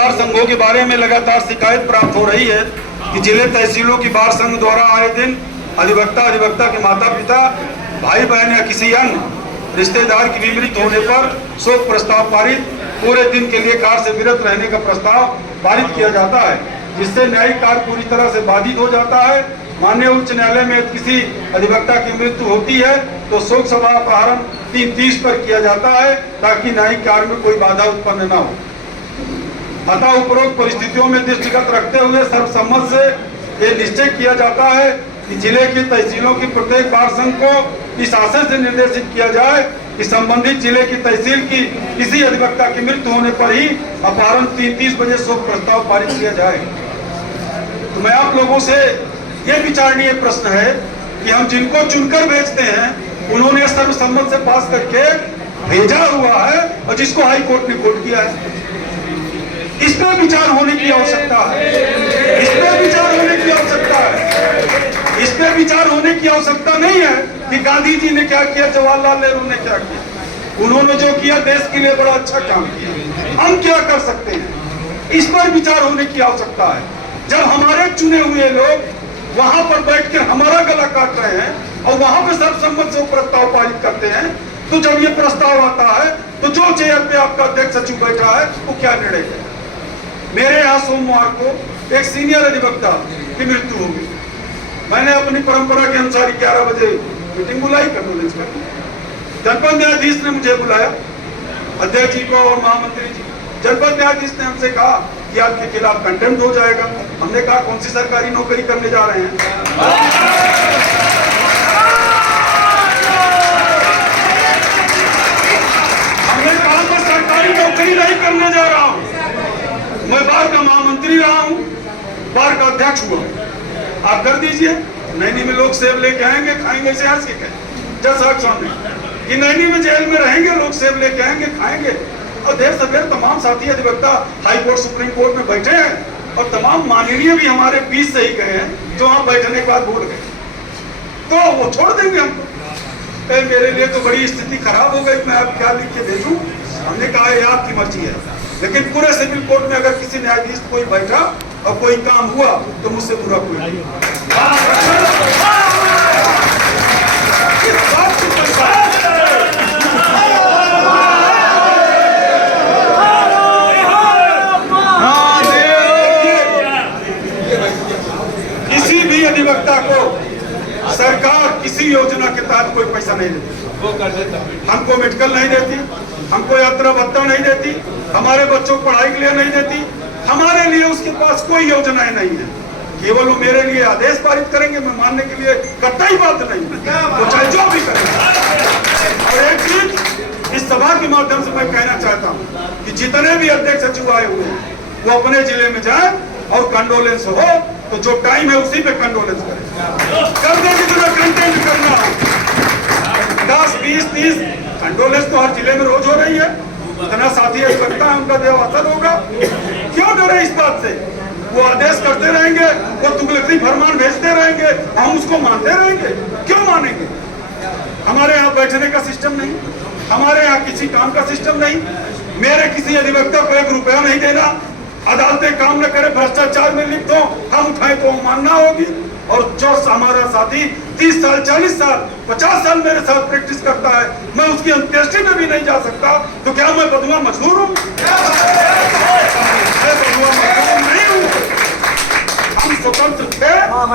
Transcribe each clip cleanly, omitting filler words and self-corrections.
बार संघों के बारे में लगातार शिकायत प्राप्त हो रही है कि जिले तहसीलों की बार संघ द्वारा आए दिन अधिवक्ता के माता पिता, भाई बहन या किसी अन्य रिश्तेदार की विमृत होने पर शोक प्रस्ताव पारित, पूरे दिन के लिए कार्य से विरत रहने का प्रस्ताव पारित किया जाता है, जिससे न्यायिक कार्य पूरी तरह से बाधित हो जाता है। माननीय उच्च न्यायालय में किसी अधिवक्ता की मृत्यु होती है तो शोक सभा का आरंभ 3:30 पर किया जाता है, ताकि न्यायिक कार्य में कोई बाधा उत्पन्न न हो। अतः उपरोक्त परिस्थितियों में दृष्टिगत रखते हुए सर्वसम्मत से ये निश्चय किया जाता है कि जिले की तहसीलों की प्रत्येक बार संघ को इस आशय से निर्देशित किया जाए कि संबंधित जिले की तहसील की किसी अधिवक्ता की मृत्यु होने पर ही अपराह्न 3:30 बजे शोक प्रस्ताव पारित किया जाए। तो मैं आप लोगों से यह विचारणीय प्रश्न है कि हम जिनको चुनकर भेजते हैं उन्होंने सर्वसम्मत से पास करके भेजा हुआ है, और जिसको हाई कोर्ट ने कोर्ट किया है, इस पर विचार होने की आवश्यकता है। इस पर विचार होने की आवश्यकता है। इस पर विचार होने की आवश्यकता नहीं है कि गांधी जी ने क्या किया, जवाहरलाल नेहरू ने क्या किया। उन्होंने जो किया देश के लिए बड़ा अच्छा काम किया, हम क्या कर सकते हैं, इस पर विचार होने की आवश्यकता है। जब हमारे चुने हुए लोग वहां पर बैठकर हमारा गला काट रहे हैं और वहां पर सर्वसम्मत से प्रस्ताव पारित करते हैं, तो जब ये प्रस्ताव आता है तो जो चेयर पे आपका अध्यक्ष सचिव बैठा है वो क्या निर्णय है। मेरे यहाँ सोमवार को एक सीनियर अधिवक्ता की मृत्यु हो गई। मैंने अपनी परंपरा के अनुसार 11 बजे मीटिंग बुलाई, कंडोलेंस करनी। जनपद न्यायाधीश ने मुझे बुलाया, अध्यक्ष जी को और महामंत्री जी। जनपद न्यायाधीश ने हमसे कहा कि आपके खिलाफ कंटेम्प्ट हो जाएगा। हमने कहा कौन सी सरकारी नौकरी करने जा रहे हैं? हमने कहा मैं सरकारी नौकरी नहीं करने जा रहा हूं, मैं बार का महामंत्री रहा हूं, बार का अध्यक्ष हुआ। आप कर दीजिए। नैनी में लोग सेब लेके आएंगे, खाएंगे, इसे हंस के कहें जज साहब सामने कि नैनी में जेल में रहेंगे, लोग सेब लेके आएंगे, खाएंगे। और देर सवेर तमाम साथी अधिवक्ता हाई कोर्ट सुप्रीम कोर्ट में बैठे हैं और तमाम माननीय भी हमारे बीच से ही गए हैं, जो वहां बैठने के बाद भूल गए, तो वो छोड़ देंगे हमको। मेरे लिए तो बड़ी स्थिति खराब हो गई, मैं अब क्या लिख के भेजूं। हमने कहा ये आपकी मर्जी है, लेकिन पूरे सिविल कोर्ट में अगर किसी न्यायाधीश कोई बैठा और कोई काम हुआ तो मुझसे बुरा कोई नहीं। किसी भी अधिवक्ता को सरकार किसी योजना के तहत कोई पैसा नहीं देती। हमको मेडिकल नहीं देती, हमको यात्रा भत्ता नहीं देती, हमारे बच्चों को पढ़ाई के लिए नहीं देती। हमारे लिए उसके पास कोई योजनाएं नहीं है। केवल वो मेरे लिए आदेश पारित करेंगे, मैं मानने के लिए कतई बात नहीं, वो चाहे जो भी करेंगे। और एक चीज इस सभा के माध्यम से मैं कहना चाहता हूँ कि जितने भी अध्यक्ष सचिव आए हुए हैं वो अपने जिले में जाए और कंडोलेंस हो तो जो टाइम है उसी पे कंडोलेंस करें। कर दे जितना कंटेंट करना हो, 10, 20, 30 कंडोलेंस तो हर जिले में रोज हो रही है। इतना साथी अधिवक्ता है, उनका देवासन होगा। क्यों डरे इस बात से? वो आदेश करते रहेंगे, वो तुगलकी फरमान भेजते रहेंगे, हम उसको मानते रहेंगे। क्यों मानेंगे? हमारे यहाँ बैठने का सिस्टम नहीं, हमारे यहाँ किसी काम का सिस्टम नहीं। मेरे किसी अधिवक्ता को 1 रुपया नहीं देना, अदालतें काम न करे, भ्रष्टाचार में लिप्त हो, हम उठाए तो मानना होगी। और जो हमारा साथी 30 साल, 40 साल, 50 साल मेरे साथ प्रैक्टिस करता है, मैं उसकी अंत्येष्टि में भी नहीं जा सकता, तो क्या मैं बदुआ मजदूर हूँ? मैं बदुआ मजदूर नहीं हूँ। हम स्वतंत्र थे,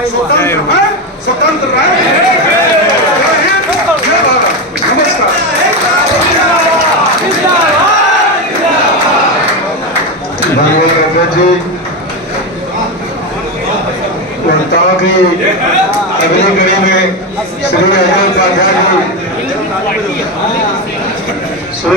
स्वतंत्र हैं, स्वतंत्र रहें। नमस्कार। धन्यवाद जी। वक्ताओं की अगली कड़ी में श्री अजय उपाध्याय जी